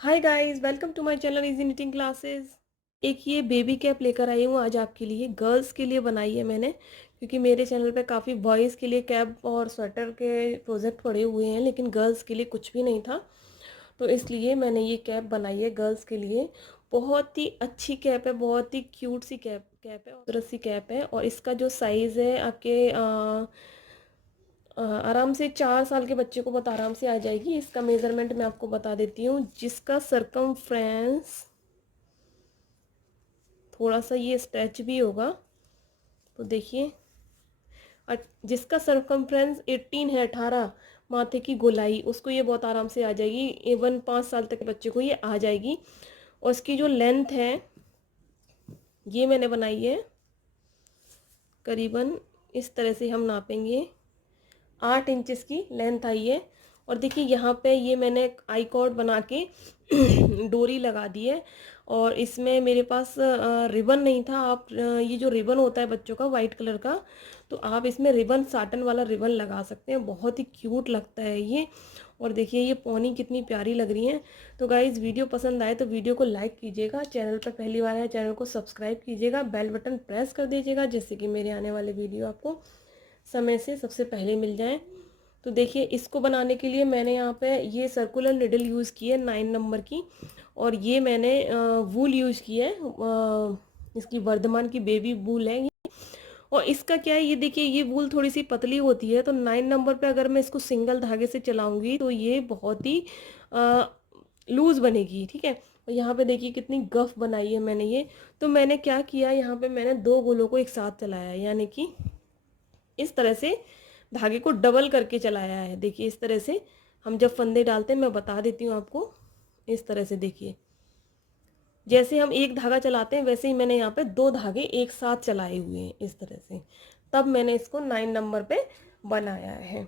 Hi guys, welcome to my channel easy knitting classes. एक ये baby cap लेकर आई हूँ आज आपके लिए। गर्ल्स के लिए बनाई है मैंने, क्योंकि मेरे चैनल पे काफ़ी बॉयज़ के लिए कैप और स्वेटर के प्रोजेक्ट पड़े हुए हैं, लेकिन गर्ल्स के लिए कुछ भी नहीं था। तो इसलिए मैंने ये कैप बनाई है गर्ल्स के लिए। बहुत ही अच्छी कैप है, बहुत ही क्यूट सी कैप है, खूबसूरत सी कैप है। और इसका जो साइज़ है आपके आराम से 4 साल के बच्चे को बहुत आराम से आ जाएगी। इसका मेज़रमेंट मैं आपको बता देती हूँ। जिसका सरकमफ्रेंस थोड़ा सा ये स्ट्रेच भी होगा, तो देखिए, जिसका सरकमफ्रेंस 18 है, 18 माथे की गोलाई, उसको ये बहुत आराम से आ जाएगी। इवन 5 साल तक के बच्चे को ये आ जाएगी। और इसकी जो लेंथ है, ये मैंने बनाई है करीबन, इस तरह से हम नापेंगे, 8 इंचेस की लेंथ आई है। और देखिए यहाँ पे ये मैंने आई कॉर्ड बना के डोरी लगा दी है। और इसमें मेरे पास रिबन नहीं था। आप ये जो रिबन होता है बच्चों का वाइट कलर का, तो आप इसमें रिबन, साटन वाला रिबन लगा सकते हैं। बहुत ही क्यूट लगता है ये। और देखिए ये पोनी कितनी प्यारी लग रही है। तो गाइज़, वीडियो पसंद आए तो वीडियो को लाइक कीजिएगा, चैनल पर पहली बार है चैनल को सब्सक्राइब कीजिएगा, बेल बटन प्रेस कर दीजिएगा, जिससे कि मेरे आने वाले वीडियो आपको समय से सबसे पहले मिल जाएं। तो देखिए, इसको बनाने के लिए मैंने यहाँ पे ये सर्कुलर निडल यूज़ की है 9 नंबर की। और ये मैंने वूल यूज़ की है, इसकी वर्धमान की बेबी वूल है ये। और इसका क्या है, ये देखिए, ये वूल थोड़ी सी पतली होती है, तो 9 नंबर पे अगर मैं इसको सिंगल धागे से चलाऊंगी तो ये बहुत ही लूज़ बनेगी, ठीक है। और यहाँ पे देखिए कितनी गफ बनाई है मैंने ये। तो मैंने क्या किया, यहाँ पे मैंने दो गोलों को एक साथ चलाया है, यानी कि इस तरह से धागे को डबल करके चलाया है। देखिए इस तरह से हम जब फंदे डालते हैं, मैं बता देती हूँ आपको, इस तरह से देखिए, जैसे हम एक धागा चलाते हैं वैसे ही मैंने यहाँ पे दो धागे एक साथ चलाए हुए हैं इस तरह से। तब मैंने इसको 9 नंबर पे बनाया है।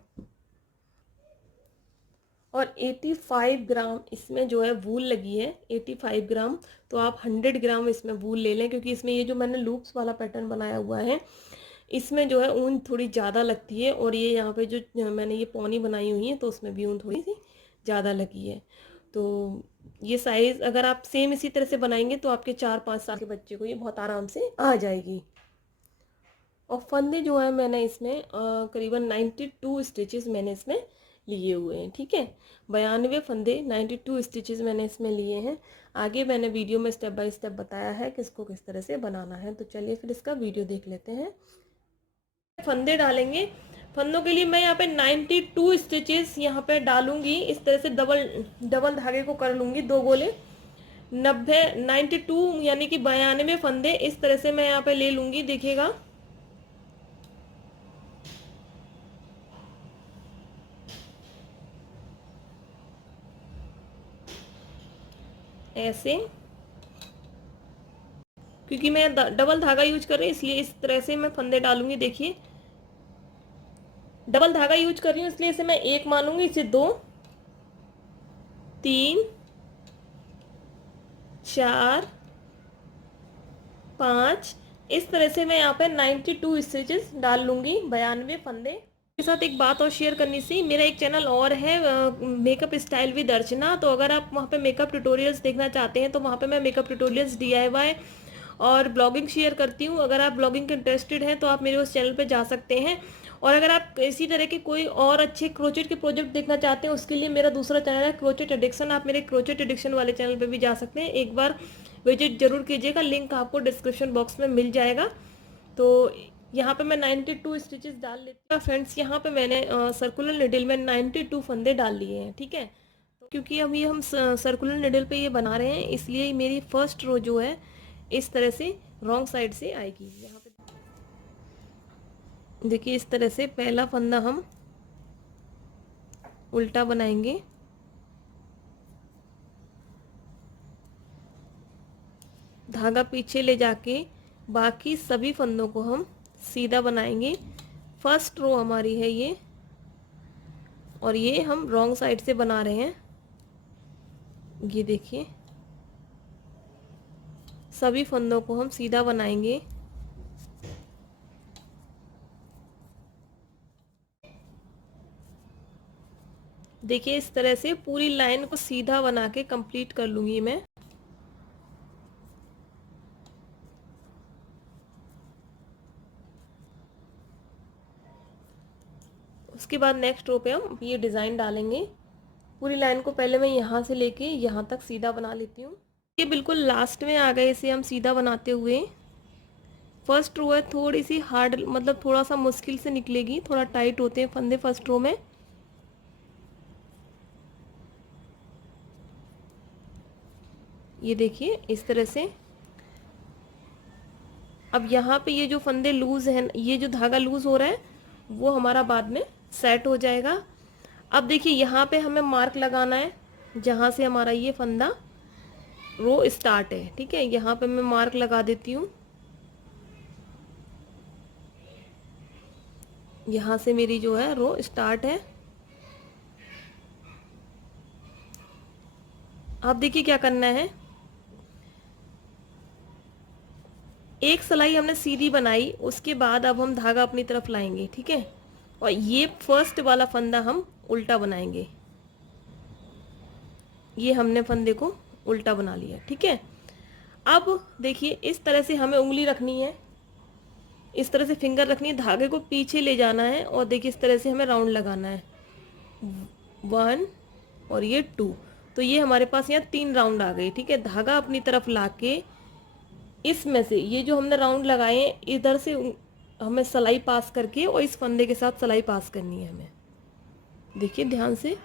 और 85 ग्राम इसमें जो है वूल लगी है, 85 ग्राम। तो आप 100 ग्राम इसमें वूल ले लें, क्योंकि इसमें ये जो मैंने लूप्स वाला पैटर्न बनाया हुआ है, इसमें जो है ऊन थोड़ी ज़्यादा लगती है। और ये यहाँ पे जो मैंने ये पौनी बनाई हुई है, तो उसमें भी ऊन थोड़ी सी ज़्यादा लगी है। तो ये साइज़ अगर आप सेम इसी तरह से बनाएंगे तो आपके 4-5 साल के बच्चे को ये बहुत आराम से आ जाएगी। और फंदे जो है मैंने इसमें करीबन 92 स्टिचेस मैंने इसमें लिए हुए हैं, ठीक है। 92 फंदे, 92 स्टिचेस मैंने इसमें लिए हैं। आगे मैंने वीडियो में स्टेप बाय स्टेप बताया है कि इसको किस तरह से बनाना है। तो चलिए फिर इसका वीडियो देख लेते हैं। फंदे डालेंगे। फंदों के लिए मैं यहाँ पे 92 स्टिचेस यहाँ पे डालूंगी। इस तरह से डबल डबल धागे को कर लूंगी, दो गोले। 92 यानी कि 92 फंदे इस तरह से मैं यहाँ पे ले लूंगी, देखिएगा। ऐसे, क्योंकि मैं डबल धागा यूज कर रही हूँ इसलिए इस तरह से मैं फंदे डालूंगी। देखिए, डबल धागा यूज कर रही हूँ इसलिए इसे मैं एक मानूंगी, इसे 2, 3, 4, 5, इस तरह से मैं यहाँ पे 92 स्टिचेस डाल लूंगी, 92 फंदे के साथ। एक बात और शेयर करनी सी, मेरा एक चैनल और है, मेकअप स्टाइल विद अर्चना। तो अगर आप वहाँ पे मेकअप ट्यूटोरियल्स देखना चाहते हैं तो वहाँ पे मैं मेकअप ट्यूटोरियल्स DIY और ब्लॉगिंग शेयर करती हूँ। अगर आप ब्लॉगिंग के इंटरेस्टेड हैं तो आप मेरे उस चैनल पे जा सकते हैं। और अगर आप इसी तरह के कोई और अच्छे क्रोचेट के प्रोजेक्ट देखना चाहते हैं, उसके लिए मेरा दूसरा चैनल है क्रोचेट एडिक्शन। आप मेरे क्रोचेट एडिक्शन वाले चैनल पे भी जा सकते हैं, एक बार विजिट जरूर कीजिएगा, लिंक आपको डिस्क्रिप्शन बॉक्स में मिल जाएगा। तो यहाँ पे मैं 92 स्टिचेस डाल लेती हूँ फ्रेंड्स। यहाँ पे मैंने सर्कुलर निडल में 92 फंदे डाल लिए हैं, ठीक है। तो क्योंकि अभी हम सर्कुलर निडल पे ये बना रहे हैं, इसलिए मेरी फर्स्ट रो जो है इस तरह से रॉन्ग साइड से आएगी। यहाँ पे देखिए, इस तरह से पहला फंदा हम उल्टा बनाएंगे, धागा पीछे ले जाके बाकी सभी फंदों को हम सीधा बनाएंगे। फर्स्ट रो हमारी है ये, और ये हम रॉन्ग साइड से बना रहे हैं। ये देखिए, सभी फंदों को हम सीधा बनाएंगे। देखिए इस तरह से पूरी लाइन को सीधा बना के कंप्लीट कर लूँगी मैं। उसके बाद नेक्स्ट रो पे हम ये डिज़ाइन डालेंगे। पूरी लाइन को पहले मैं यहाँ से लेके यहाँ तक सीधा बना लेती हूँ। ये बिल्कुल लास्ट में आ गए इसे हम सीधा बनाते हुए। फर्स्ट रो है थोड़ी सी हार्ड, मतलब थोड़ा सा मुश्किल से निकलेगी, थोड़ा टाइट होते हैं फंदे फर्स्ट रो में। ये देखिए इस तरह से। अब यहाँ पे ये जो फंदे लूज़ हैं, ये जो धागा लूज़ हो रहा है वो हमारा बाद में सेट हो जाएगा। अब देखिए यहाँ पे हमें मार्क लगाना है जहाँ से हमारा ये फंदा रो स्टार्ट है। ठीक है, यहाँ पे मैं मार्क लगा देती हूँ। यहाँ से मेरी जो है रो स्टार्ट है। अब देखिए क्या करना है, एक सिलाई हमने सीधी बनाई, उसके बाद अब हम धागा अपनी तरफ लाएंगे। ठीक है, और ये फर्स्ट वाला फंदा हम उल्टा बनाएंगे। ये हमने फंदे को उल्टा बना लिया। ठीक है, अब देखिए इस तरह से हमें उंगली रखनी है, इस तरह से फिंगर रखनी है, धागे को पीछे ले जाना है और देखिए इस तरह से हमें राउंड लगाना है 1 और ये 2। तो ये हमारे पास यहाँ 3 राउंड आ गए। ठीक है, धागा अपनी तरफ लाके इसमें से ये जो हमने राउंड लगाए हैं इधर से हमें सिलाई पास करके और इस फंदे के साथ सिलाई पास करनी है हमें। देखिए ध्यान से,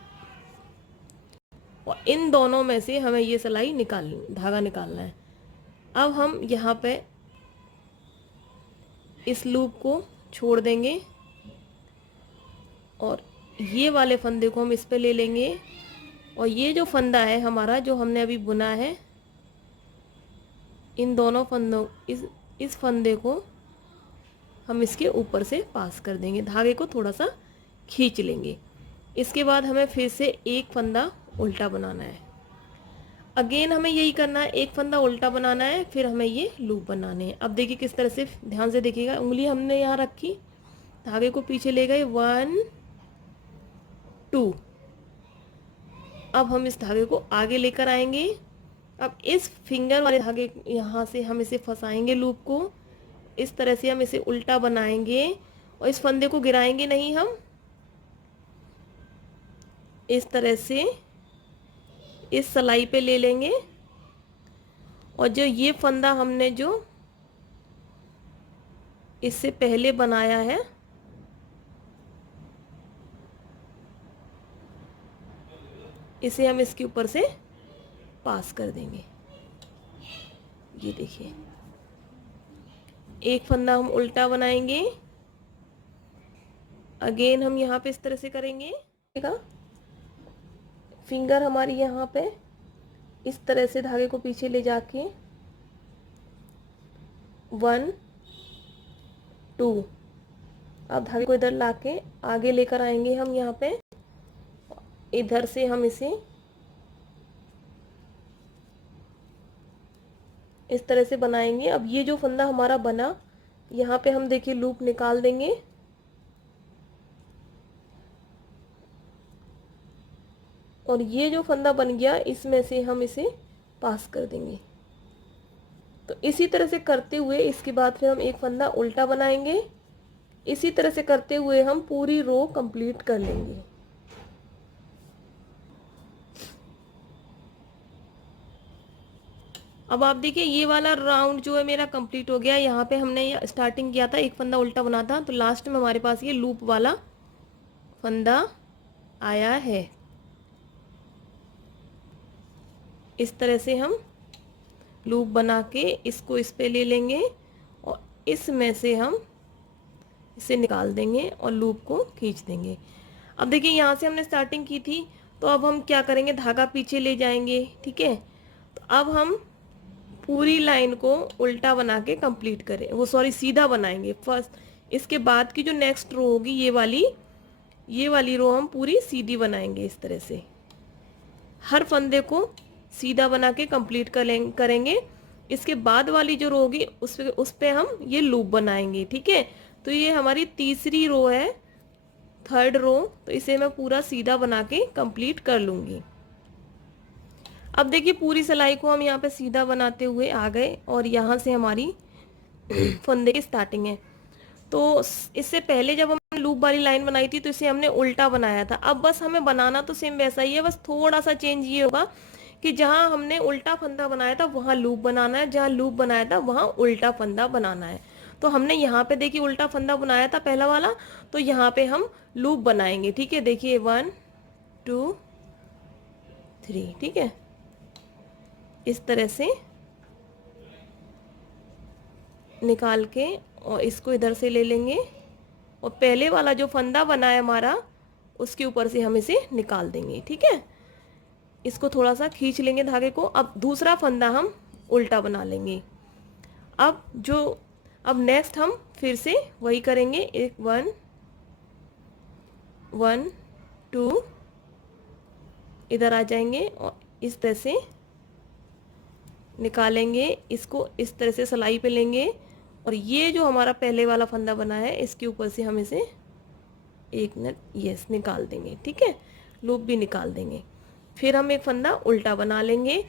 और इन दोनों में से हमें ये सिलाई धागा निकालना है। अब हम यहाँ पे इस लूप को छोड़ देंगे और ये वाले फंदे को हम इस पे ले लेंगे, और ये जो फंदा है हमारा जो हमने अभी बुना है, इन दोनों फंदों इस फंदे को हम इसके ऊपर से पास कर देंगे, धागे को थोड़ा सा खींच लेंगे। इसके बाद हमें फिर से एक फंदा उल्टा बनाना है। अगेन हमें यही करना है, एक फंदा उल्टा बनाना है, फिर हमें ये लूप बनाने हैं। अब देखिए किस तरह से, ध्यान से देखिएगा, उंगली हमने यहाँ रखी, धागे को पीछे ले गए 1 2। अब हम इस धागे को आगे लेकर आएंगे। अब इस फिंगर वाले धागे यहाँ से हम इसे फंसाएंगे लूप को, इस तरह से हम इसे उल्टा बनाएंगे और इस फंदे को गिराएंगे नहीं, हम इस तरह से इस सिलाई पे ले लेंगे, और जो ये फंदा हमने जो इससे पहले बनाया है इसे हम इसके ऊपर से पास कर देंगे। ये देखिए एक फंदा हम उल्टा बनाएंगे, अगेन हम यहाँ पे इस तरह से करेंगे। फिंगर हमारी यहाँ पे इस तरह से धागे को पीछे ले जाके 1 2, अब धागे को इधर लाके आगे लेकर आएंगे हम यहाँ पे, इधर से हम इसे इस तरह से बनाएंगे। अब ये जो फंदा हमारा बना, यहाँ पे हम देखिए लूप निकाल देंगे, और ये जो फंदा बन गया इसमें से हम इसे पास कर देंगे। तो इसी तरह से करते हुए इसके बाद फिर हम एक फंदा उल्टा बनाएंगे। इसी तरह से करते हुए हम पूरी रो कंप्लीट कर लेंगे। अब आप देखिए ये वाला राउंड जो है मेरा कंप्लीट हो गया। यहाँ पे हमने स्टार्टिंग किया था, एक फंदा उल्टा बना था, तो लास्ट में हमारे पास ये लूप वाला फंदा आया है। इस तरह से हम लूप बना के इसको इस पे ले लेंगे और इसमें से हम इसे निकाल देंगे और लूप को खींच देंगे। अब देखिए यहाँ से हमने स्टार्टिंग की थी, तो अब हम क्या करेंगे, धागा पीछे ले जाएंगे। ठीक है, तो अब हम पूरी लाइन को उल्टा बना के कंप्लीट करें, वो सॉरी सीधा बनाएंगे फर्स्ट। इसके बाद की जो नेक्स्ट रो होगी ये वाली रो हम पूरी सीधी बनाएंगे। इस तरह से हर फंदे को सीधा बना के कंप्लीट करेंगे। इसके बाद वाली जो रो होगी उस पे हम ये लूप बनाएंगे। ठीक है, तो ये हमारी तीसरी रो है 3rd रो, तो इसे मैं पूरा सीधा बना के कंप्लीट कर लूँगी। अब देखिए पूरी सिलाई को हम यहाँ पे सीधा बनाते हुए आ गए और यहाँ से हमारी फंदे की स्टार्टिंग है। तो इससे पहले जब हमने लूप वाली लाइन बनाई थी तो इसे हमने उल्टा बनाया था। अब बस हमें बनाना तो सेम वैसा ही है, बस थोड़ा सा चेंज ये होगा कि जहाँ हमने उल्टा फंदा बनाया था वहाँ लूप बनाना है, जहाँ लूप बनाया था वहाँ उल्टा फंदा बनाना है। तो हमने यहाँ पे देखिए उल्टा फंदा बनाया था पहला वाला, तो यहाँ पे हम लूप बनाएंगे। ठीक है, देखिए 1 2 3, ठीक है, इस तरह से निकाल के और इसको इधर से ले लेंगे और पहले वाला जो फंदा बना है हमारा उसके ऊपर से हम इसे निकाल देंगे। ठीक है, इसको थोड़ा सा खींच लेंगे धागे को। अब दूसरा फंदा हम उल्टा बना लेंगे। अब नेक्स्ट हम फिर से वही करेंगे, 1 1 2, इधर आ जाएंगे और इस तरह से निकालेंगे, इसको इस तरह से सिलाई पे लेंगे और ये जो हमारा पहले वाला फंदा बना है इसके ऊपर से हम इसे एक मिनट यस निकाल देंगे। ठीक है, लूप भी निकाल देंगे, फिर हम एक फंदा उल्टा बना लेंगे।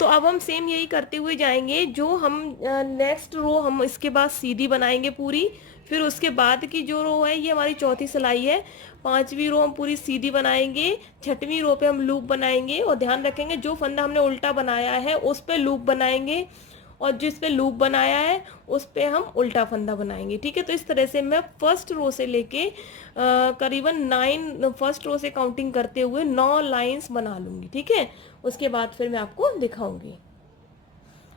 तो अब हम सेम यही करते हुए जाएंगे। जो हम नेक्स्ट रो हम इसके बाद सीधी बनाएंगे पूरी, फिर उसके बाद की जो रो है ये हमारी चौथी सिलाई है, 5वीं रो हम पूरी सीधी बनाएंगे, 6वीं रो पे हम लूप बनाएंगे और ध्यान रखेंगे जो फंदा हमने उल्टा बनाया है उस पे लूप बनाएंगे और जिस पे लूप बनाया है उस पे हम उल्टा फंदा बनाएंगे। ठीक है, तो इस तरह से मैं फर्स्ट रो से लेके करीबन 9, फर्स्ट रो से काउंटिंग करते हुए 9 लाइंस बना लूंगी। ठीक है, उसके बाद फिर मैं आपको दिखाऊंगी।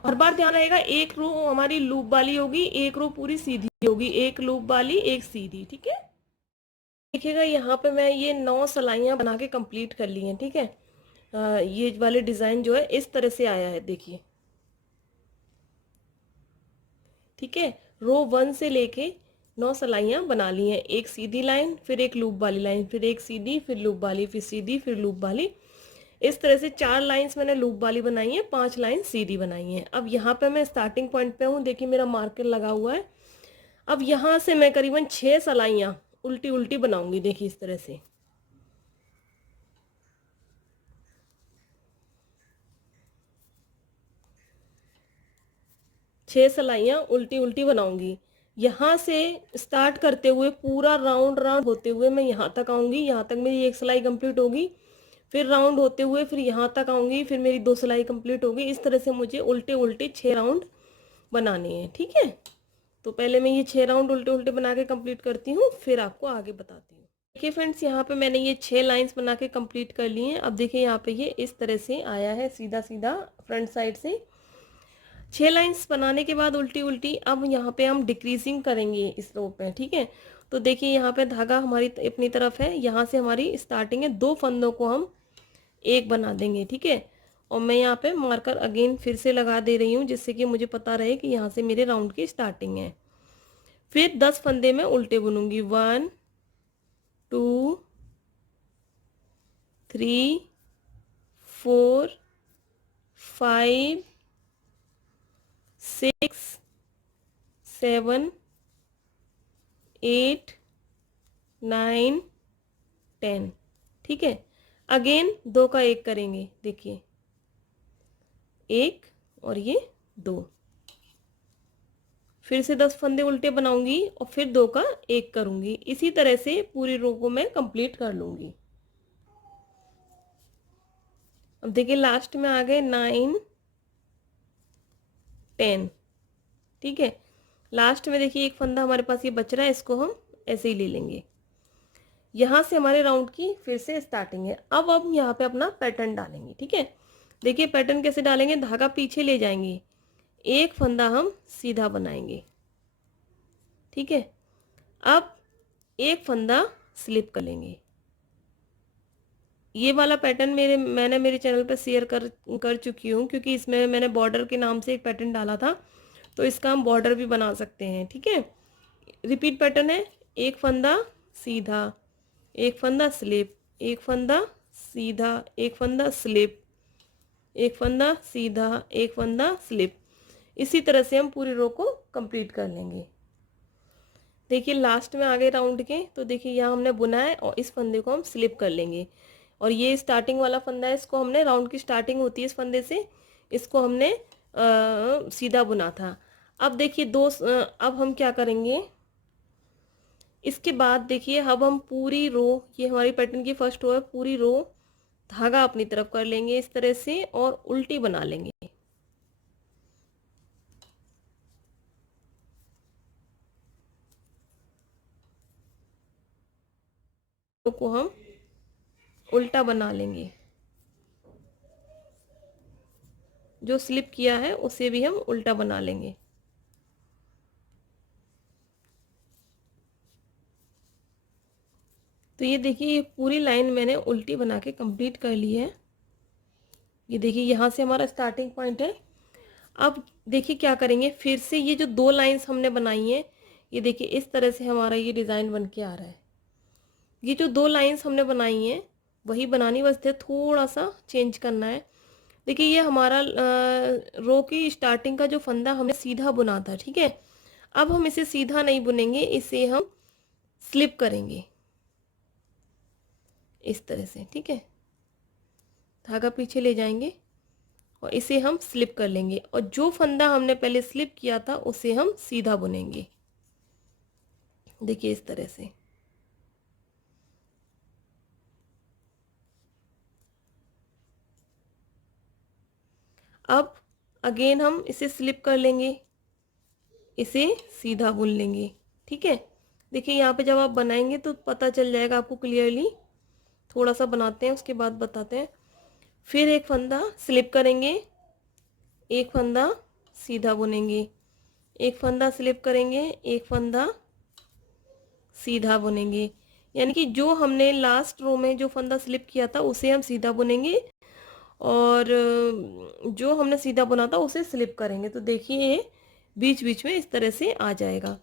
हर बार ध्यान रहेगा एक रो हमारी लूप वाली होगी, एक रो पूरी सीधी होगी, एक लूप वाली एक सीधी। ठीक है, देखिएगा यहाँ पे मैं ये 9 सिलाइयाँ बना के कंप्लीट कर ली हैं। ठीक है, ये वाले डिज़ाइन जो है इस तरह से आया है, देखिए। ठीक है, रो 1 से लेके 9 सिलाइयाँ बना ली हैं, एक सीधी लाइन, फिर एक लूप वाली लाइन, फिर एक सीधी, फिर लूप वाली, फिर सीधी, फिर लूप वाली। इस तरह से 4 लाइंस मैंने लूप वाली बनाई है, 5 लाइन सीधी बनाई है। अब यहाँ पे मैं स्टार्टिंग पॉइंट पे हूँ, देखिए मेरा मार्कर लगा हुआ है। अब यहाँ से मैं करीबन 6 सिलाइयाँ उल्टी उल्टी बनाऊंगी, देखिए इस तरह से। छह सिलाइयाँ उल्टी उल्टी बनाऊंगी। यहाँ से स्टार्ट करते हुए पूरा राउंड राउंड होते हुए मैं यहाँ तक आऊंगी, यहाँ तक मेरी एक सिलाई कंप्लीट होगी, फिर राउंड होते हुए फिर यहाँ तक आऊंगी, फिर मेरी 2 सिलाई कंप्लीट होगी। इस तरह से मुझे उल्टे उल्टे 6 राउंड बनाने हैं। ठीक है, तो पहले मैं ये 6 राउंड उल्टे उल्टे बना के कंप्लीट करती हूँ, फिर आपको आगे बताती हूँ। देखिए फ्रेंड्स, यहाँ पे मैंने ये 6 लाइंस बना के कंप्लीट कर ली हैं। अब देखिए यहाँ पे ये इस तरह से आया है, सीधा सीधा फ्रंट साइड से 6 लाइंस बनाने के बाद उल्टी उल्टी। अब यहाँ पे हम डिक्रीजिंग करेंगे इस रो पे। ठीक है, तो देखिए यहाँ पे धागा हमारी अपनी तरफ है, यहाँ से हमारी स्टार्टिंग है, 2 फंदों को हम एक बना देंगे। ठीक है, और मैं यहाँ पे मार्कर अगेन फिर से लगा दे रही हूँ जिससे कि मुझे पता रहे कि यहाँ से मेरे राउंड की स्टार्टिंग है। फिर 10 फंदे में उल्टे बुनूंगी, 1 2 3 4 5 6 7 8 9 10। ठीक है, अगेन 2 का 1 करेंगे, देखिए 1 और ये 2, फिर से 10 फंदे उल्टे बनाऊंगी और फिर 2 का 1 करूंगी। इसी तरह से पूरी रो को मैं कंप्लीट कर लूंगी। अब देखिए लास्ट में आ गए 9 10। ठीक है, लास्ट में देखिए एक फंदा हमारे पास ये बच रहा है, इसको हम ऐसे ही ले लेंगे। यहाँ से हमारे राउंड की फिर से स्टार्टिंग है। अब हम यहाँ पे अपना पैटर्न डालेंगे। ठीक है, देखिए पैटर्न कैसे डालेंगे, धागा पीछे ले जाएंगे, एक फंदा हम सीधा बनाएंगे। ठीक है, अब एक फंदा स्लिप कर लेंगे। ये वाला पैटर्न मैंने मेरे चैनल पर शेयर कर चुकी हूँ, क्योंकि इसमें मैंने बॉर्डर के नाम से एक पैटर्न डाला था, तो इसका हम बॉर्डर भी बना सकते हैं। ठीक है, रिपीट पैटर्न है, एक फंदा सीधा, एक फंदा स्लिप, एक फंदा सीधा, एक फंदा स्लिप, एक फंदा सीधा, एक फंदा स्लिप। इसी तरह से हम पूरी रो को कंप्लीट कर लेंगे। देखिए लास्ट में आ गए राउंड के, तो देखिए यहाँ हमने बुना है और इस फंदे को हम स्लिप कर लेंगे। और ये स्टार्टिंग वाला फंदा है, इसको हमने, राउंड की स्टार्टिंग होती है इस फंदे से, इसको हमने सीधा बुना था। अब देखिए अब हम क्या करेंगे, इसके बाद देखिए अब हम पूरी रो, ये हमारी पैटर्न की फर्स्ट रो है, पूरी रो धागा अपनी तरफ कर लेंगे इस तरह से और उल्टी बना लेंगे। रो को हम उल्टा बना लेंगे, जो स्लिप किया है उसे भी हम उल्टा बना लेंगे। तो ये देखिए ये पूरी लाइन मैंने उल्टी बना के कंप्लीट कर ली है। ये देखिए यहाँ से हमारा स्टार्टिंग पॉइंट है। अब देखिए क्या करेंगे, फिर से ये जो दो लाइंस हमने बनाई हैं, ये देखिए इस तरह से हमारा ये डिज़ाइन बन के आ रहा है। ये जो दो लाइंस हमने बनाई हैं वही बनानी, बस है थोड़ा सा चेंज करना है। देखिए ये हमारा रो की स्टार्टिंग का जो फंदा हमने सीधा बुना था, ठीक है। अब हम इसे सीधा नहीं बुनेंगे, इसे हम स्लिप करेंगे इस तरह से, ठीक है। धागा पीछे ले जाएंगे और इसे हम स्लिप कर लेंगे, और जो फंदा हमने पहले स्लिप किया था उसे हम सीधा बुनेंगे, देखिए इस तरह से। अब अगेन हम इसे स्लिप कर लेंगे, इसे सीधा बुन लेंगे, ठीक है। देखिए यहाँ पे जब आप बनाएंगे तो पता चल जाएगा आपको क्लियरली। थोड़ा सा बनाते हैं उसके बाद बताते हैं। फिर एक फंदा स्लिप करेंगे, एक फंदा सीधा बुनेंगे, एक फंदा स्लिप करेंगे, एक फंदा सीधा बुनेंगे। यानी कि जो हमने लास्ट रो में जो फंदा स्लिप किया था उसे हम सीधा बुनेंगे, और जो हमने सीधा बुना था उसे स्लिप करेंगे। तो देखिए ये बीच बीच में इस तरह से आ जाएगा।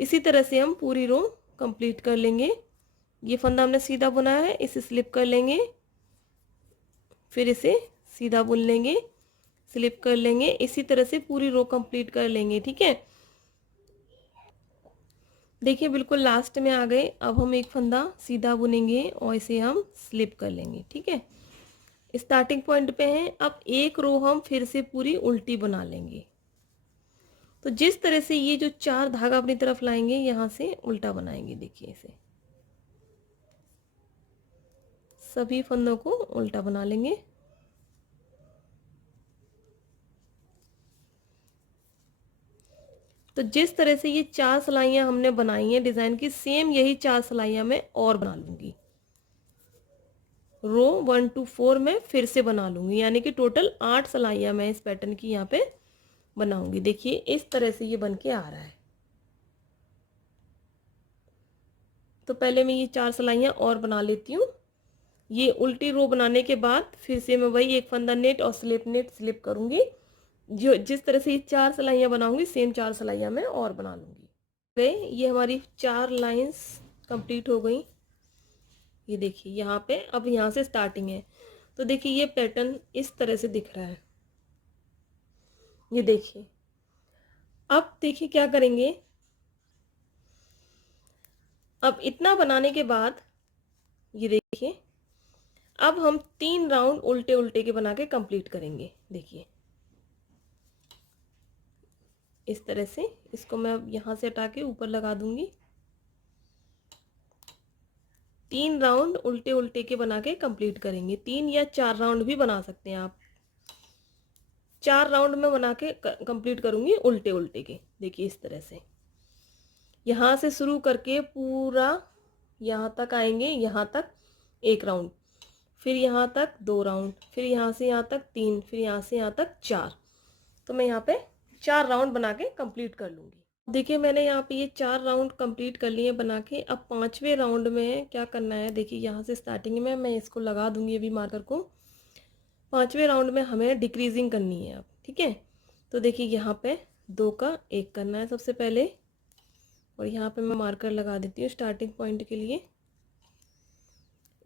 इसी तरह से हम पूरी रो कंप्लीट कर लेंगे। ये फंदा हमने सीधा बुनाया है, इसे स्लिप कर लेंगे, फिर इसे सीधा बुन लेंगे, स्लिप कर लेंगे, इसी तरह से पूरी रो कंप्लीट कर लेंगे, ठीक है। देखिए बिल्कुल लास्ट में आ गए। अब हम एक फंदा सीधा बुनेंगे और इसे हम स्लिप कर लेंगे, ठीक है। स्टार्टिंग पॉइंट पे हैं। अब एक रो हम फिर से पूरी उल्टी बना लेंगे। तो जिस तरह से ये जो चार धागा अपनी तरफ लाएंगे, यहाँ से उल्टा बनाएंगे, देखिए इसे सभी फंदों को उल्टा बना लेंगे। तो जिस तरह से ये चार सिलाइयाँ हमने बनाई हैं डिज़ाइन की, सेम यही चार सिलाइयाँ मैं और बना लूँगी। रो 1 to 4 में फिर से बना लूँगी, यानी कि टोटल 8 सिलाइयाँ मैं इस पैटर्न की यहाँ पे बनाऊँगी। देखिए इस तरह से ये बन के आ रहा है। तो पहले मैं ये चार सिलाइयाँ और बना लेती हूँ। ये उल्टी रो बनाने के बाद फिर से मैं वही एक फंदा नेट और नेट स्लिप करूँगी। जो जिस तरह से ये चार सिलाइयाँ बनाऊँगी, सेम चार सिलाइयाँ मैं और बना लूँगी। ये हमारी चार लाइंस कंप्लीट हो गई। ये देखिए यहाँ पे, अब यहाँ से स्टार्टिंग है। तो देखिए ये पैटर्न इस तरह से दिख रहा है। ये देखिए, अब देखिए क्या करेंगे। अब इतना बनाने के बाद ये देखिए, अब हम 3 राउंड उल्टे उल्टे के बना के कंप्लीट करेंगे। देखिए इस तरह से, इसको मैं अब यहाँ से हटा के ऊपर लगा दूंगी। 3 राउंड उल्टे उल्टे के बना के कंप्लीट करेंगे। 3 या 4 राउंड भी बना सकते हैं आप। 4 राउंड में बना के कंप्लीट करूंगी उल्टे उल्टे के। देखिए इस तरह से यहाँ से शुरू करके पूरा यहाँ तक आएंगे, यहाँ तक एक राउंड, फिर यहाँ तक 2 राउंड, फिर यहाँ से यहाँ तक 3, फिर यहाँ से यहाँ तक 4। तो मैं यहाँ पे 4 राउंड बना के कंप्लीट कर लूँगी। देखिए मैंने यहाँ पे ये 4 राउंड कंप्लीट कर लिए बना के। अब 5वें राउंड में क्या करना है, देखिए यहाँ से स्टार्टिंग में मैं इसको लगा दूंगी अभी मार्कर को। 5वें राउंड में हमें डिक्रीजिंग करनी है अब, ठीक है। तो देखिए यहाँ पे 2 का 1 करना है सबसे पहले, और यहाँ पे मैं मार्कर लगा देती हूँ स्टार्टिंग पॉइंट के लिए।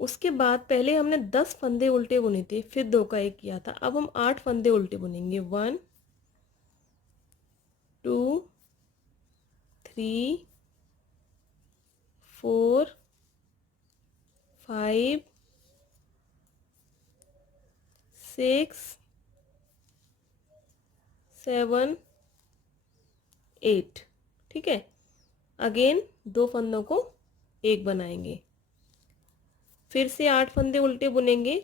उसके बाद पहले हमने 10 फंदे उल्टे बुने थे, फिर 2 का 1 किया था। अब हम 8 फंदे उल्टे बुनेंगे। 1 2 3 4 5 6 7 8। ठीक है, अगेन 2 फंदों को एक बनाएंगे, फिर से 8 फंदे उल्टे बुनेंगे,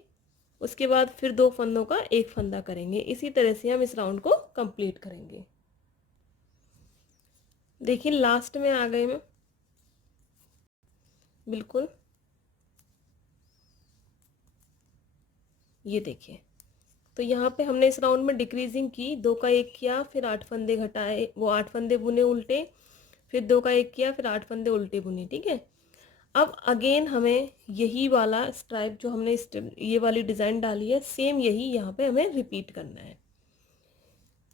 उसके बाद फिर 2 फंदों का एक फंदा करेंगे। इसी तरह से हम इस राउंड को कंप्लीट करेंगे। देखिए लास्ट में आ गए मैं, बिल्कुल ये देखिए। तो यहाँ पे हमने इस राउंड में डिक्रीजिंग की, 2 का 1 किया, फिर 8 फंदे घटाए, वो 8 फंदे बुने उल्टे, फिर 2 का 1 किया, फिर 8 फंदे उल्टे बुने। ठीक है, अब अगेन हमें यही वाला स्ट्राइप जो हमने ये वाली डिज़ाइन डाली है, सेम यही यहाँ पे हमें रिपीट करना है,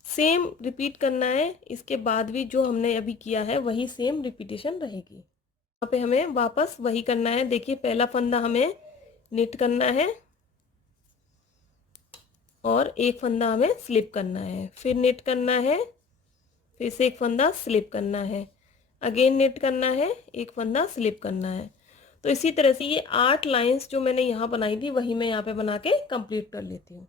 सेम रिपीट करना है। इसके बाद भी जो हमने अभी किया है वही सेम रिपीटेशन रहेगी। यहाँ पे हमें वापस वही करना है। देखिए पहला फंदा हमें निट करना है और एक फंदा हमें स्लिप करना है, फिर निट करना है, फिर से एक फंदा स्लिप करना है, अगेन निट करना है, एक फंदा स्लिप करना है। तो इसी तरह से ये 8 लाइंस जो मैंने यहाँ बनाई थी वही मैं यहाँ पे बना के कंप्लीट कर लेती हूँ।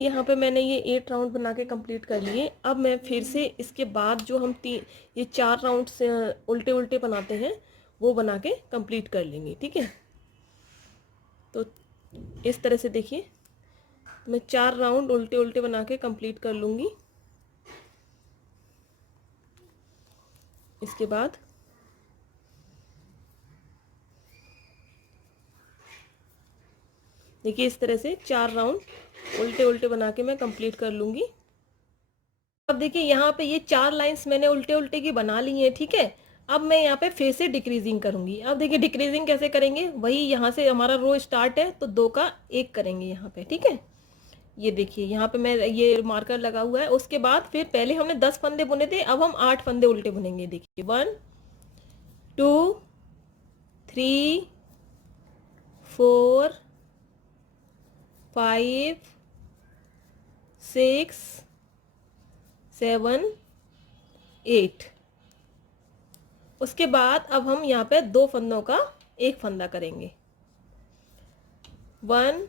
यहाँ पे मैंने ये 8 राउंड बना के कंप्लीट कर लिए। अब मैं फिर से इसके बाद जो हम ये 4 राउंड से उल्टे उल्टे बनाते हैं वो बना के कंप्लीट कर लेंगे। ठीक है, तो इस तरह से देखिए मैं 4 राउंड उल्टे उल्टे बना के कंप्लीट कर लूँगी। इसके बाद देखिए इस तरह से 4 राउंड उल्टे उल्टे बना के मैं कंप्लीट कर लूँगी। अब देखिए यहाँ पे ये 4 लाइंस मैंने उल्टे उल्टे की बना ली हैं। ठीक है, अब मैं यहाँ पे फिर से डिक्रीजिंग करूँगी। अब देखिए डिक्रीजिंग कैसे करेंगे, वही यहाँ से हमारा रो स्टार्ट है तो 2 का 1 करेंगे यहाँ पे। ठीक है, ये देखिए यहाँ पे मैं ये मार्कर लगा हुआ है। उसके बाद फिर पहले हमने 10 फंदे बुने थे, अब हम 8 फंदे उल्टे बुनेंगे। देखिए 1 2 3 4 5 6 7 8। उसके बाद अब हम यहाँ पे 2 फंदों का एक फंदा करेंगे, 1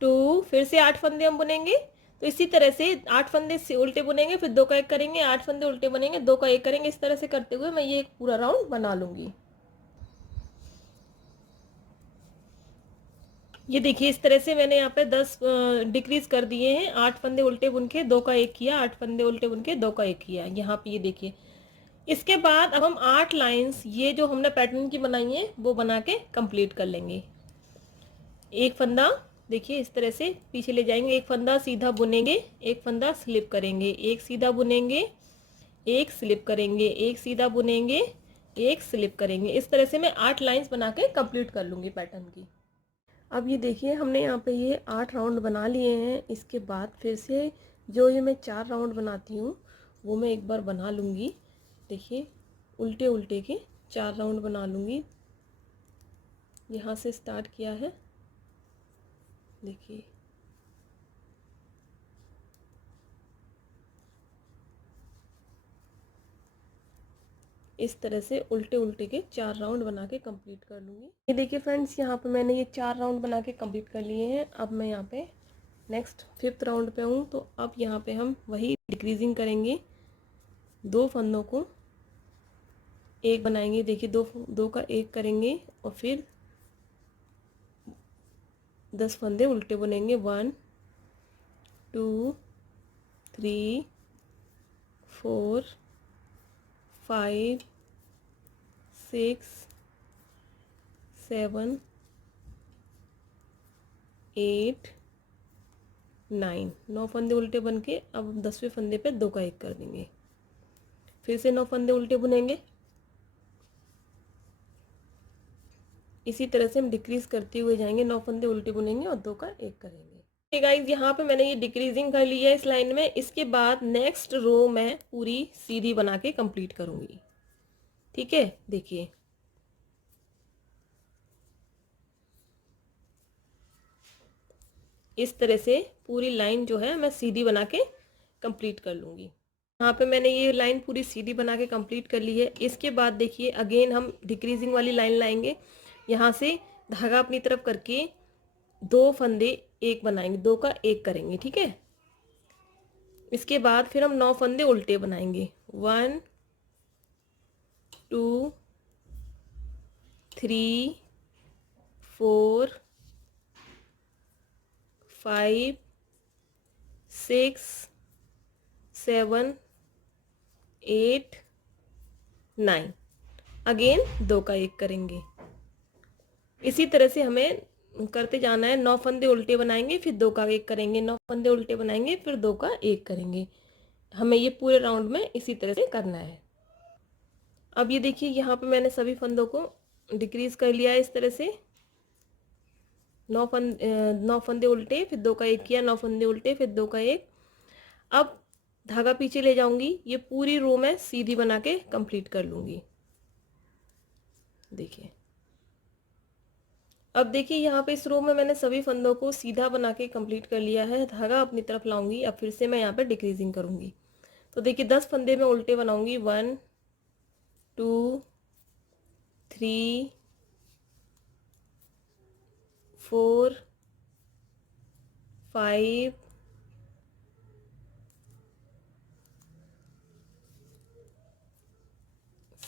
2, फिर से 8 फंदे हम बुनेंगे। तो इसी तरह से 8 फंदे से उल्टे बुनेंगे, फिर 2 का 1 करेंगे, 8 फंदे उल्टे बनेंगे, 2 का 1 करेंगे। इस तरह से करते हुए मैं ये एक पूरा राउंड बना लूँगी। ये देखिए इस तरह से मैंने यहाँ पे 10 डिक्रीज कर दिए हैं। 8 फंदे उल्टे बुन के 2 का 1 किया, 8 फंदे उल्टे बुन के 2 का 1 किया, यहाँ पे ये देखिए। इसके बाद अब हम 8 लाइंस ये जो हमने पैटर्न की बनाई है वो बना के कंप्लीट कर लेंगे। एक फंदा देखिए इस तरह से पीछे ले जाएंगे, एक फंदा सीधा बुनेंगे, एक फंदा स्लिप करेंगे, एक सीधा बुनेंगे, एक स्लिप करेंगे, एक सीधा बुनेंगे, एक स्लिप करेंगे। इस तरह से मैं 8 लाइंस बना के कंप्लीट कर लूँगी पैटर्न की। अब ये देखिए हमने यहाँ पे ये 8 राउंड बना लिए हैं। इसके बाद फिर से जो ये मैं 4 राउंड बनाती हूँ वो मैं एक बार बना लूँगी। देखिए उल्टे उल्टे के 4 राउंड बना लूँगी। यहाँ से स्टार्ट किया है, देखिए इस तरह से उल्टे उल्टे के 4 राउंड बना के कंप्लीट कर लूँगी। ये देखिए फ्रेंड्स यहाँ पे मैंने ये 4 राउंड बना के कंप्लीट कर लिए हैं। अब मैं यहाँ पे नेक्स्ट 5th राउंड पे हूँ। तो अब यहाँ पे हम वही डिक्रीजिंग करेंगे, 2 फंदों को एक बनाएंगे। देखिए 2 का 1 करेंगे और फिर 10 फंदे उल्टे बुनेंगे, 1 2 3 4 5 6 7 8 9, 9 फंदे उल्टे बन के अब 10वें फंदे पे 2 का 1 कर देंगे, फिर से 9 फंदे उल्टे बुनेंगे। इसी तरह से हम डिक्रीज करते हुए जाएंगे, 9 फंदे उल्टे बुनेंगे और 2 का 1 करेंगे। गाइस यहाँ पे मैंने ये डिक्रीजिंग कर ली है इस लाइन में। इसके बाद नेक्स्ट रो मैं पूरी सीधी बना के कंप्लीट करूँगी। ठीक है, देखिए इस तरह से पूरी लाइन जो है मैं सीधी बना के कंप्लीट कर लूँगी। यहाँ पे मैंने ये लाइन पूरी सीधी बना के कंप्लीट कर ली है। इसके बाद देखिए अगेन हम डिक्रीजिंग वाली लाइन लाएंगे, यहाँ से धागा अपनी तरफ करके 2 फंदे एक बनाएंगे, 2 का एक करेंगे, ठीक है। इसके बाद फिर हम 9 फंदे उल्टे बनाएंगे, 1 2 3 4 5 6 7 8 9, अगेन 2 का एक करेंगे। इसी तरह से हमें करते जाना है। 9 फंदे उल्टे बनाएंगे, फिर 2 का एक करेंगे, 9 फंदे उल्टे बनाएंगे, फिर 2 का एक करेंगे। हमें ये पूरे राउंड में इसी तरह से करना है। अब ये देखिए यहाँ पे मैंने सभी फंदों को डिक्रीज कर लिया है इस तरह से। 9 फंदे उल्टे, फिर 2 का एक किया, 9 फंदे उल्टे, फिर 2 का एक। अब धागा पीछे ले जाऊंगी, ये पूरी रो मैं सीधी बना के कंप्लीट कर लूंगी। देखिए अब देखिए यहाँ पे इस रो में मैंने सभी फंदों को सीधा बना के कंप्लीट कर लिया है। धागा अपनी तरफ लाऊंगी, अब फिर से मैं यहाँ पे डिक्रीजिंग करूंगी। तो देखिए 10 फंदे में उल्टे बनाऊंगी, 1 2 3 4 5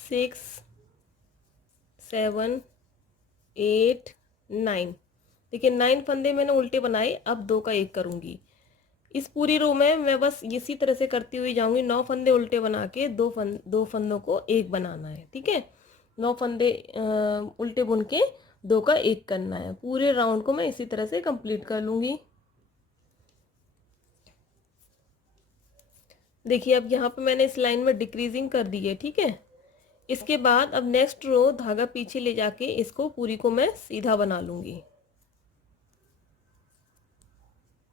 6 7 8 9। देखिए 9 फंदे मैंने उल्टे बनाए, अब 2 का एक करूंगी। इस पूरी रो में मैं बस इसी तरह से करती हुई जाऊंगी। 9 फंदे उल्टे बना के दो फंदों को एक बनाना है, ठीक है। 9 फंदे उल्टे बुन के 2 का एक करना है। पूरे राउंड को मैं इसी तरह से कंप्लीट कर लूंगी। देखिए अब यहाँ पे मैंने इस लाइन में डिक्रीजिंग कर दी है, ठीक है। इसके बाद अब नेक्स्ट रो धागा पीछे ले जाके इसको पूरी को मैं सीधा बना लूंगी।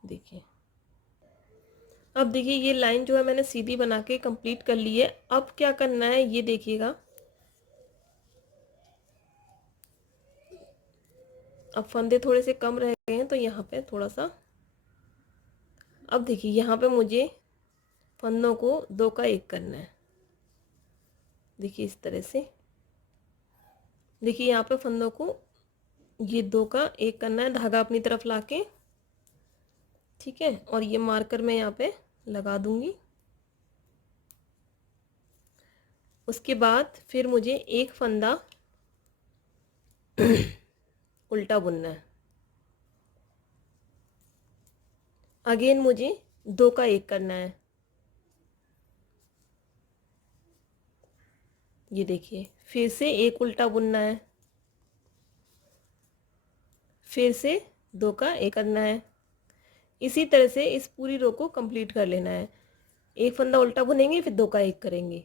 देखिए अब देखिए ये लाइन जो है मैंने सीधी बना के कंप्लीट कर ली है। अब क्या करना है ये देखिएगा। अब फंदे थोड़े से कम रह गए हैं तो यहाँ पे थोड़ा सा, अब देखिए यहाँ पे मुझे फंदों को 2 का एक करना है। देखिए इस तरह से, देखिए यहाँ पे फंदों को ये 2 का एक करना है, धागा अपनी तरफ लाके, ठीक है। और ये मार्कर मैं यहाँ पे लगा दूंगी। उसके बाद फिर मुझे एक फंदा उल्टा बुनना है। अगेन मुझे 2 का एक करना है। ये देखिए फिर से एक उल्टा बुनना है, फिर से 2 का एक करना है। इसी तरह से इस पूरी रो को कंप्लीट कर लेना है। एक फंदा उल्टा बुनेंगे, फिर 2 का एक करेंगे।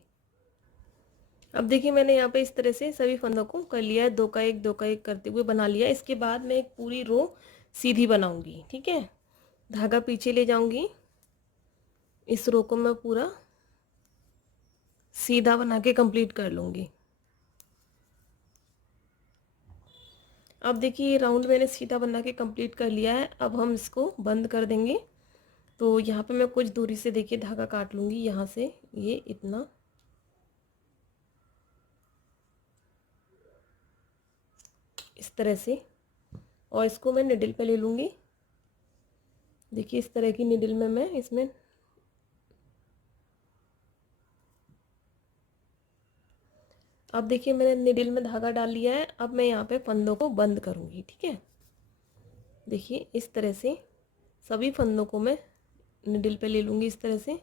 अब देखिए मैंने यहाँ पे इस तरह से सभी फंदों को कर लिया है, 2 का एक करते हुए बना लिया। इसके बाद मैं एक पूरी रो सीधी बनाऊंगी, ठीक है। धागा पीछे ले जाऊंगी, इस रो को मैं पूरा सीधा बना के कंप्लीट कर लूंगी। अब देखिए ये राउंड मैंने सीधा बना के कंप्लीट कर लिया है। अब हम इसको बंद कर देंगे। तो यहाँ पे मैं कुछ दूरी से देखिए धागा काट लूंगी, यहाँ से ये इतना, इस तरह से, और इसको मैं निडल पे ले लूंगी। देखिए इस तरह की निडल में मैं इसमें अब देखिए मैंने निडल में धागा डाल लिया है। अब मैं यहाँ पे फंदों को बंद करूँगी, ठीक है। देखिए इस तरह से सभी फंदों को मैं निडल पे ले लूँगी, इस तरह से।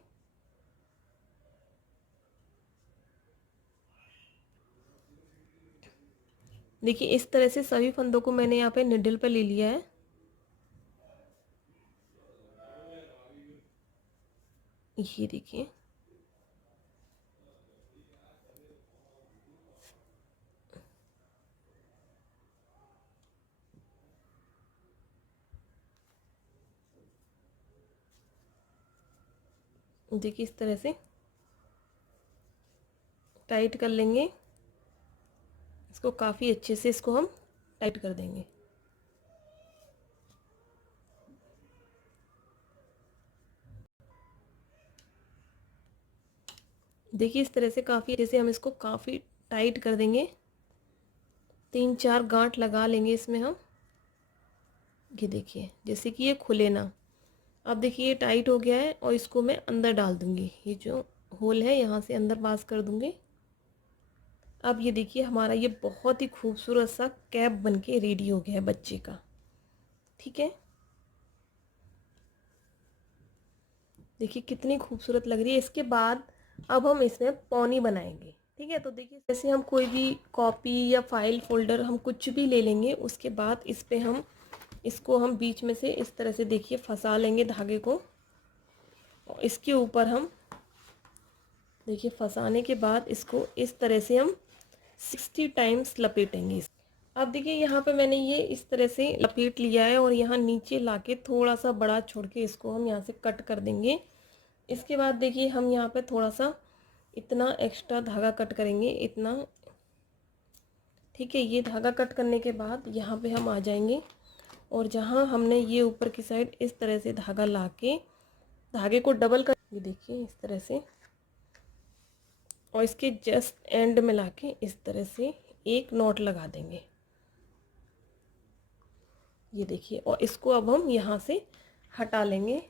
देखिए इस तरह से सभी फंदों को मैंने यहाँ पे निडल पे ले लिया है। ये देखिए देखिए इस तरह से टाइट कर लेंगे इसको, काफ़ी अच्छे से इसको हम टाइट कर देंगे। देखिए इस तरह से काफ़ी अच्छे से हम इसको काफ़ी टाइट कर देंगे, 3-4 गांठ लगा लेंगे इसमें हम। ये देखिए जैसे कि ये खुले ना। अब देखिए ये टाइट हो गया है और इसको मैं अंदर डाल दूँगी, ये जो होल है यहाँ से अंदर पास कर दूँगी। अब ये देखिए हमारा ये बहुत ही खूबसूरत सा कैप बनके रेडी हो गया है बच्चे का। ठीक है, देखिए कितनी खूबसूरत लग रही है। इसके बाद अब हम इसमें पौनी बनाएंगे। ठीक है, तो देखिए जैसे हम कोई भी कॉपी या फाइल फोल्डर हम कुछ भी ले लेंगे, उसके बाद इस पे हम इसको हम बीच में से इस तरह से देखिए फंसा लेंगे धागे को, और इसके ऊपर हम देखिए फंसाने के बाद इसको इस तरह से हम 60 टाइम्स लपेटेंगे। अब देखिए यहाँ पे मैंने ये इस तरह से लपेट लिया है और यहाँ नीचे लाके थोड़ा सा बड़ा छोड़ के इसको हम यहाँ से कट कर देंगे। इसके बाद देखिए हम यहाँ पे थोड़ा सा इतना एक्स्ट्रा धागा कट करेंगे, इतना। ठीक है, ये धागा कट करने के बाद यहाँ पे हम आ जाएंगे और जहाँ हमने ये ऊपर की साइड इस तरह से धागा ला के धागे को डबल कर, ये देखिए इस तरह से, और इसके जस्ट एंड में लाके इस तरह से एक नॉट लगा देंगे। ये देखिए, और इसको अब हम यहाँ से हटा लेंगे,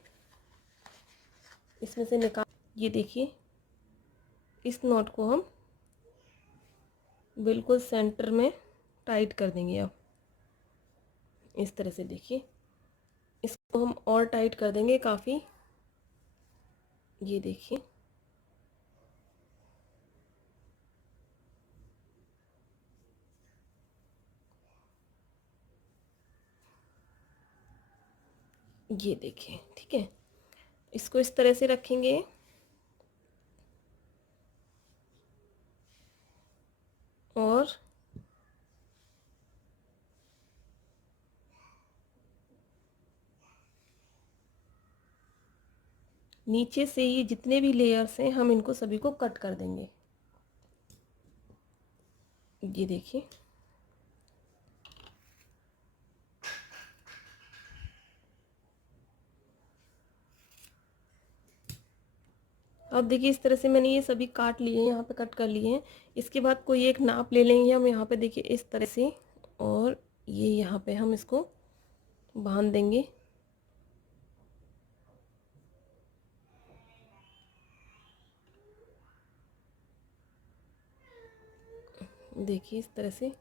इसमें से निकाल। ये देखिए इस नॉट को हम बिल्कुल सेंटर में टाइट कर देंगे। अब इस तरह से देखिए इसको हम और टाइट कर देंगे काफ़ी। ये देखिए ये देखिए। ठीक है, इसको इस तरह से रखेंगे और नीचे से ये जितने भी लेयर्स हैं हम इनको सभी को कट कर देंगे। ये देखिए अब देखिए इस तरह से मैंने ये सभी काट लिए हैं, यहाँ पे कट कर लिए हैं। इसके बाद कोई एक नाप ले लेंगे हम यहाँ पे, देखिए इस तरह से, और ये यहाँ पे हम इसको बांध देंगे। देखिए इस तरह से।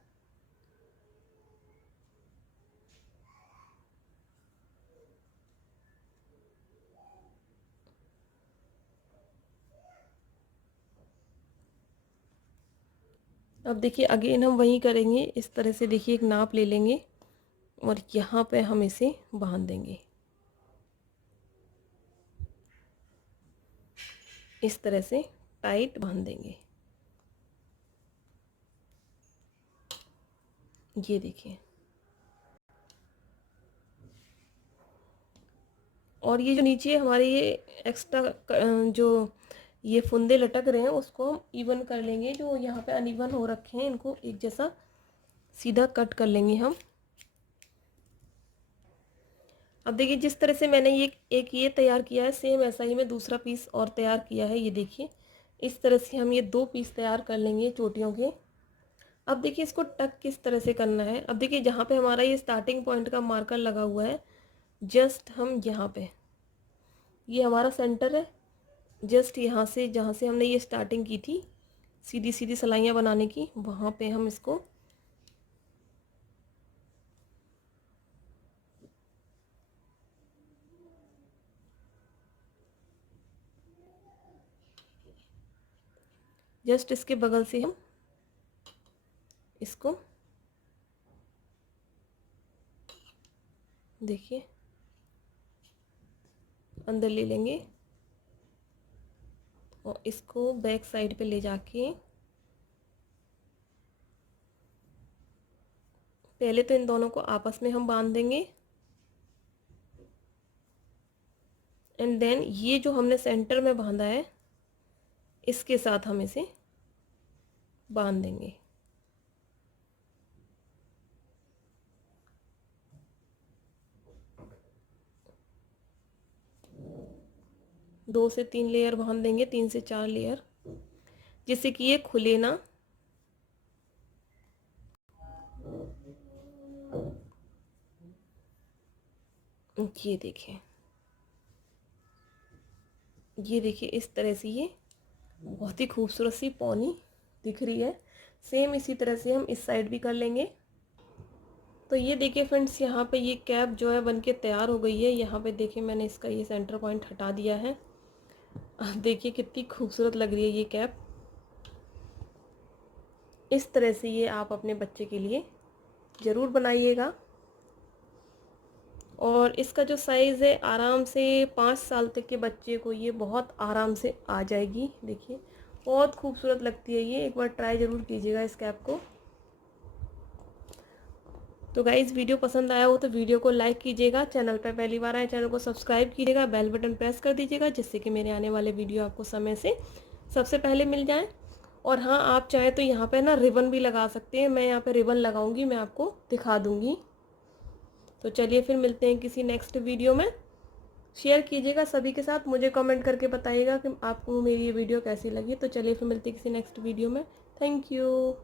अब देखिए अगेन हम वही करेंगे, इस तरह से देखिए एक नाप ले लेंगे और यहाँ पे हम इसे बांध देंगे, इस तरह से टाइट बांध देंगे। ये देखिए, और ये जो नीचे हमारे ये एक्स्ट्रा जो ये फुंदे लटक रहे हैं उसको हम इवन कर लेंगे। जो यहाँ पे अनइवन हो रखे हैं इनको एक जैसा सीधा कट कर लेंगे हम। अब देखिए जिस तरह से मैंने ये एक ये तैयार किया है, सेम ऐसा ही मैं दूसरा पीस और तैयार किया है। ये देखिए इस तरह से हम ये 2 पीस तैयार कर लेंगे चोटियों के। अब देखिए इसको टक किस तरह से करना है। अब देखिए जहाँ पे हमारा ये स्टार्टिंग पॉइंट का मार्कर लगा हुआ है, जस्ट हम यहाँ पे, ये हमारा सेंटर है, जस्ट यहाँ से जहाँ से हमने ये स्टार्टिंग की थी सीधी सीधी सिलाइयाँ बनाने की, वहाँ पे हम इसको जस्ट इसके बगल से हम इसको देखिए अंदर ले लेंगे और इसको बैक साइड पे ले जाके पहले तो इन दोनों को आपस में हम बांध देंगे, एंड देन ये जो हमने सेंटर में बांधा है इसके साथ हम इसे बांध देंगे। 2 से 3 लेयर बांध देंगे, 3 से 4 लेयर। जिससे कि ये खुले ना। ये देखिए इस तरह से ये बहुत ही खूबसूरत सी पौनी दिख रही है। सेम इसी तरह से हम इस साइड भी कर लेंगे। तो ये देखिए फ्रेंड्स, यहाँ पे ये कैप जो है बनके तैयार हो गई है। यहाँ पे देखिए मैंने इसका ये सेंटर पॉइंट हटा दिया है। देखिए कितनी खूबसूरत लग रही है ये कैप। इस तरह से ये आप अपने बच्चे के लिए ज़रूर बनाइएगा। और इसका जो साइज़ है, आराम से 5 साल तक के बच्चे को ये बहुत आराम से आ जाएगी। देखिए बहुत खूबसूरत लगती है ये, एक बार ट्राई ज़रूर कीजिएगा इस कैप को। तो गाइज़, वीडियो पसंद आया हो तो वीडियो को लाइक कीजिएगा, चैनल पर पहली बार आए चैनल को सब्सक्राइब कीजिएगा, बेल बटन प्रेस कर दीजिएगा जिससे कि मेरे आने वाले वीडियो आपको समय से सबसे पहले मिल जाएं। और हाँ, आप चाहें तो यहाँ पे ना रिबन भी लगा सकते हैं। मैं यहाँ पे रिबन लगाऊंगी, मैं आपको दिखा दूंगी। तो चलिए फिर मिलते हैं किसी नेक्स्ट वीडियो में। शेयर कीजिएगा सभी के साथ, मुझे कमेंट करके बताइएगा कि आपको मेरी ये वीडियो कैसी लगी। तो चलिए फिर मिलते हैं किसी नेक्स्ट वीडियो में। Thank you.